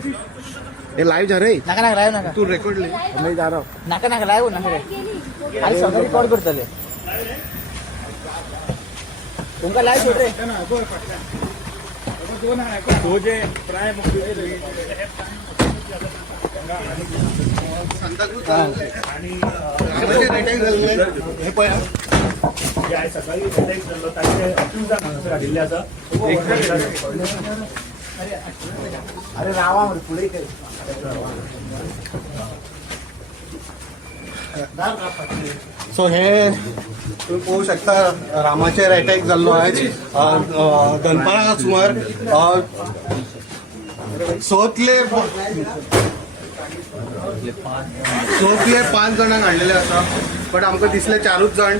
हे लाईव्ह जा रे नका नका लाईव्ह नका तू रेकॉर्ड ले मी जा रहा नका नका लाईव्ह नका रे अरे स्वतः रिकॉर्ड करतले तुमका लाईव्ह सोड रे तो जे प्राय सकाळी जिल्ह्याचा अरे रावा पुढे सो हे तुम्ही पाहू शकता रामाचेर अटॅक जाल्लो आयज दनपारां सुमार सोतले 5 जाणांक हाडलेले आसा बट आमकां दिसले 4च जण